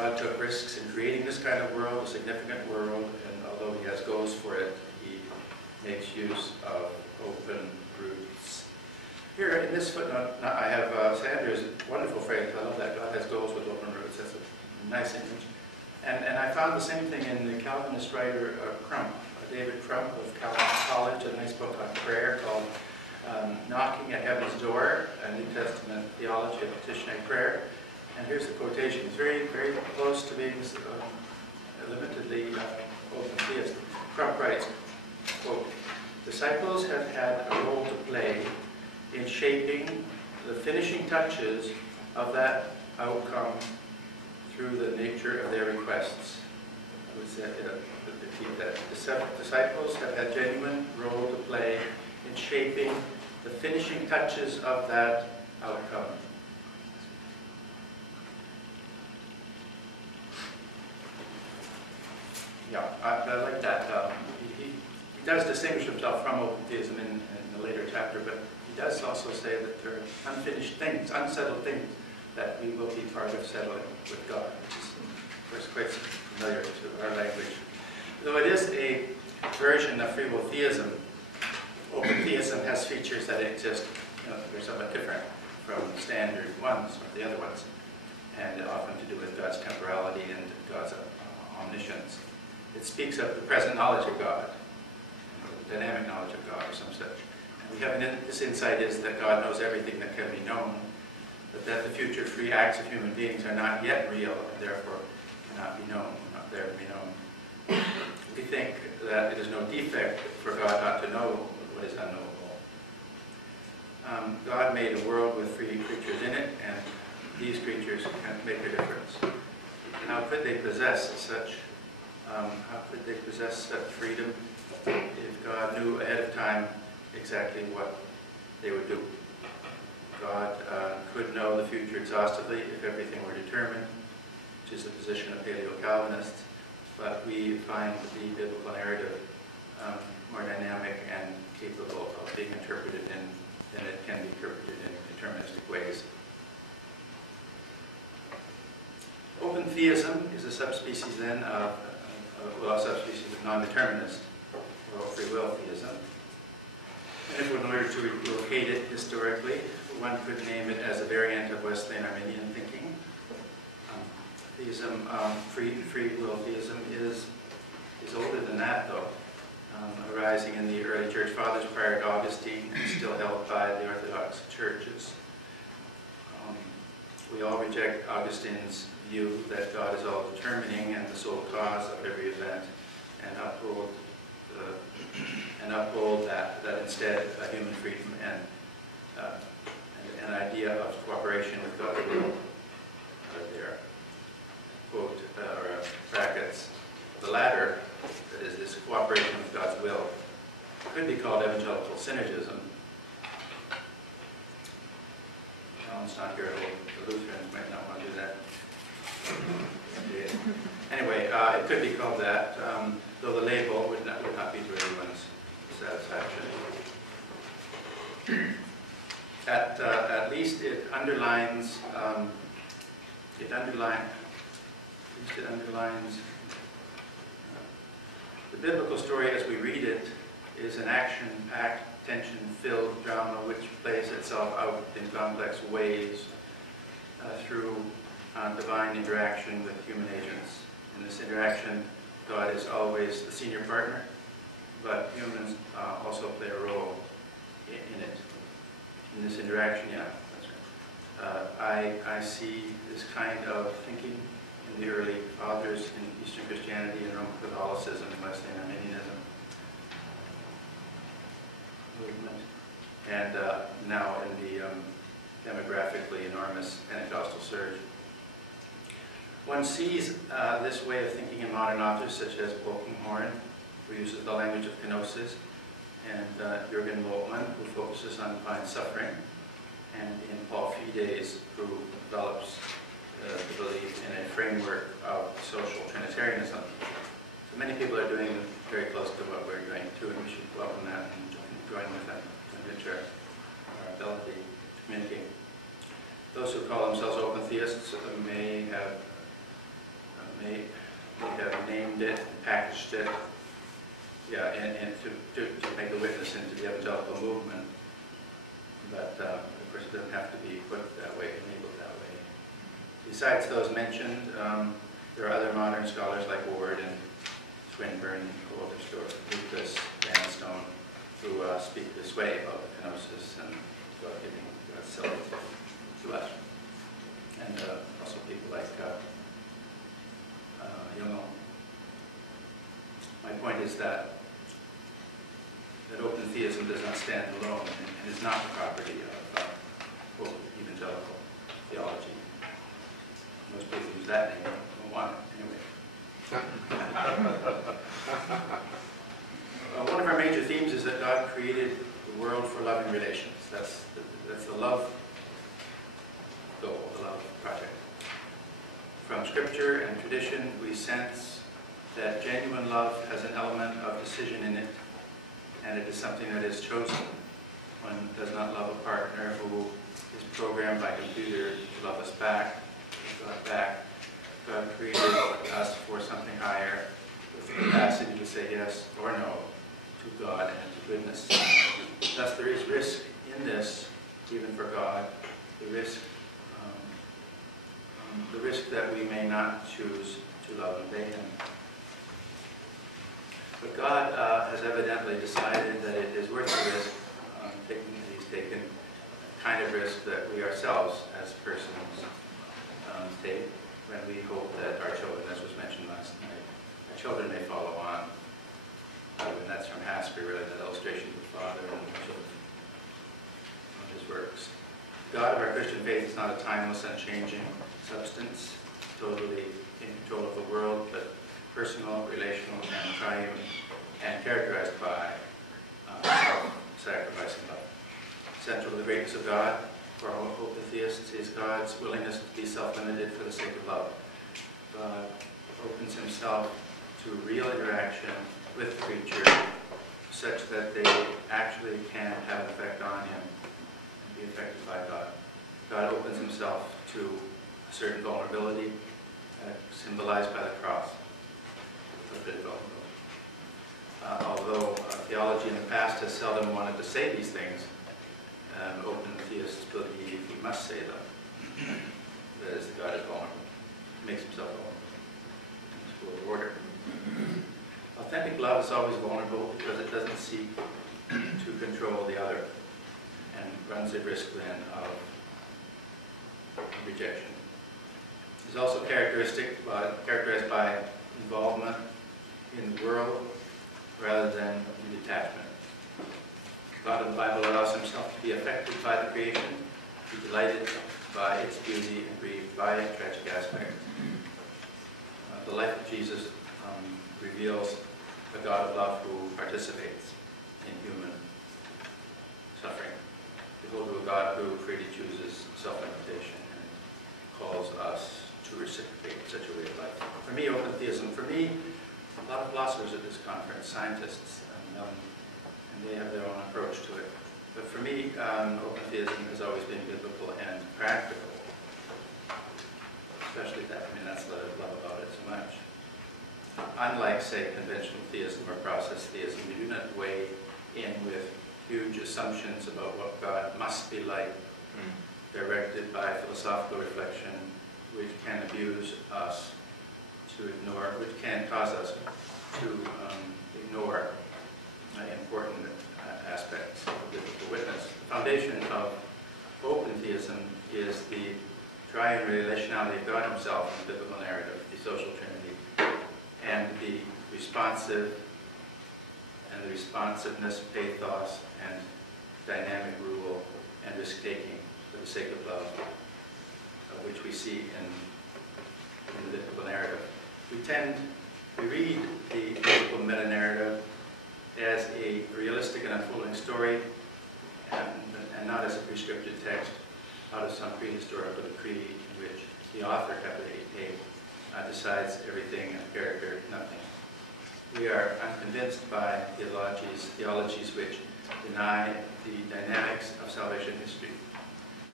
God took risks in creating this kind of world, a significant world, and although he has goals for it, he makes use of open roots. Here in this footnote, I have Sanders' wonderful phrase. I love that. God has goals with open roots. That's a nice image. And I found the same thing in the Calvinist writer Crump, David Crump of Calvinist College, a nice book on prayer called Knocking at Heaven's Door, a New Testament theology of petitionary prayer. And here's the quotation. It's very, very close to being limitedly open theist. Crump writes, quote, "Disciples have had a role to play in shaping the finishing touches of that outcome through the nature of their requests." I would say, repeat that. Disciples have had genuine role to play in shaping the finishing touches of that outcome. Yeah, I like that. He does distinguish himself from open theism in the later chapter, but he does also say that there are unfinished things, unsettled things, that we will be part of settling with God, which is, of course, quite familiar to our language. Though it is a version of free will theism, open theism has features that exist, they're somewhat different from standard ones or the other ones, and often to do with God's temporality and God's omniscience. It speaks of the present knowledge of God, the dynamic knowledge of God or some such. And we have this insight is that God knows everything that can be known, but that the future free acts of human beings are not yet real and therefore cannot be known, not there to be known. We think that it is no defect for God not to know what is unknowable. God made a world with free creatures in it, and these creatures can make a difference. How could they possess such freedom if God knew ahead of time exactly what they would do? God could know the future exhaustively if everything were determined, which is the position of Paleo-Calvinists, but we find the biblical narrative more dynamic and capable of being interpreted than it can be interpreted in deterministic ways. Open theism is a subspecies then of non-determinist or free will theism. And if in order to locate it historically, one could name it as a variant of Wesleyan Arminian thinking. Free will theism is older than that, though, arising in the early church fathers prior to Augustine and still held by the Orthodox churches. We all reject Augustine's view that God is all determining and the sole cause of every event, and uphold that instead a human freedom and an idea of cooperation with God's will are there. Quote, brackets, the latter, that is this cooperation with God's will, could be called evangelical synergism. Alan's not here, the Lutherans might not want to do that. Anyway, it could be called that, though the label would not be to everyone's satisfaction. At least it underlines the biblical story as we read it is an action-packed, tension-filled drama which plays itself out in complex ways through divine interaction with human agents. In this interaction, God is always the senior partner, but humans also play a role in it. In this interaction, yeah, that's right. I see this kind of thinking in the early fathers in Eastern Christianity and Roman Catholicism and Wesleyan Arminianism movement, and now in the demographically enormous Pentecostal surge. One sees this way of thinking in modern authors such as Wolkinghorn, who uses the language of kenosis, and Jürgen Moltmann, who focuses on divine suffering, and in Paul Fides, who develops the belief in a framework of social Trinitarianism. So many people are doing very close to what we're doing too, and we should welcome that and join with them to enrich our ability to communicate. Those who call themselves open theists may have renamed it, packaged it, and to make a witness into the evangelical movement. But of course, it doesn't have to be put that way, labeled that way. Besides those mentioned, there are other modern scholars like Ward and Swinburne, Wolterstorff, Lucas, Vanstone, who speak this way about the kenosis and God giving God's self to us. And also people like Jung. My point is that open theism does not stand alone and is not the property of evangelical theology. Most people use that name, don't want it anyway. One of our major themes is that God created the world for loving relations. That's the love goal, the love project. From scripture and tradition, we sense that genuine love has an element of decision in it, and it is something that is chosen. One does not love a partner who is programmed by computer to love us back, God created us for something higher, with the capacity to say yes or no to God and to goodness. Thus, there is risk in this, even for God, the risk that we may not choose to love and obey Him. But God has evidently decided that it is worth the risk. He's taken the kind of risk that we ourselves, as persons, take when we hope that our children, as was mentioned last night, our children may follow on. And that's from Hasper, really, that illustration of the Father and the children of His works. God of our Christian faith is not a timeless, unchanging substance, totally in control of the world, but personal, relational, and triune, and characterized by self-sacrificing love. Central to the greatness of God for all open theists is God's willingness to be self-limited for the sake of love. God opens Himself to real interaction with the creature such that they actually can have an effect on Him and be affected by God. God opens Himself to a certain vulnerability symbolized by the cross. Although theology in the past has seldom wanted to say these things, open theists believe we must say them. That is, God is vulnerable. He makes Himself vulnerable in His world order. Authentic love is always vulnerable because it doesn't seek to control the other and runs the risk then of rejection. It's also characterized by involvement in the world rather than in detachment. God in the Bible allows Himself to be affected by the creation, be delighted by its beauty, and grieved by its tragic aspects. The life of Jesus reveals a God of love who participates in human suffering. Behold, to a God who freely chooses self-limitation and calls us to reciprocate such a way of life. For me, open theism, a lot of philosophers at this conference, scientists, and they have their own approach to it. But for me, open theism has always been biblical and practical. Especially that, that's what I love about it so much. Unlike, say, conventional theism or process theism, we do not weigh in with huge assumptions about what God must be like, directed by philosophical reflection, which can abuse us to ignore, which can cause us to ignore important aspects of biblical witness. The foundation of open theism is the triune relationality of God Himself in the biblical narrative, the social trinity, and the responsiveness, pathos, and dynamic rule and risk-taking for the sake of love, which we see in the biblical narrative. We read the biblical meta-narrative as a realistic and unfolding story, and not as a prescriptive text out of some prehistorical decree in which the author, capital A, decides everything and character nothing. We are unconvinced by theologies which deny the dynamics of salvation history.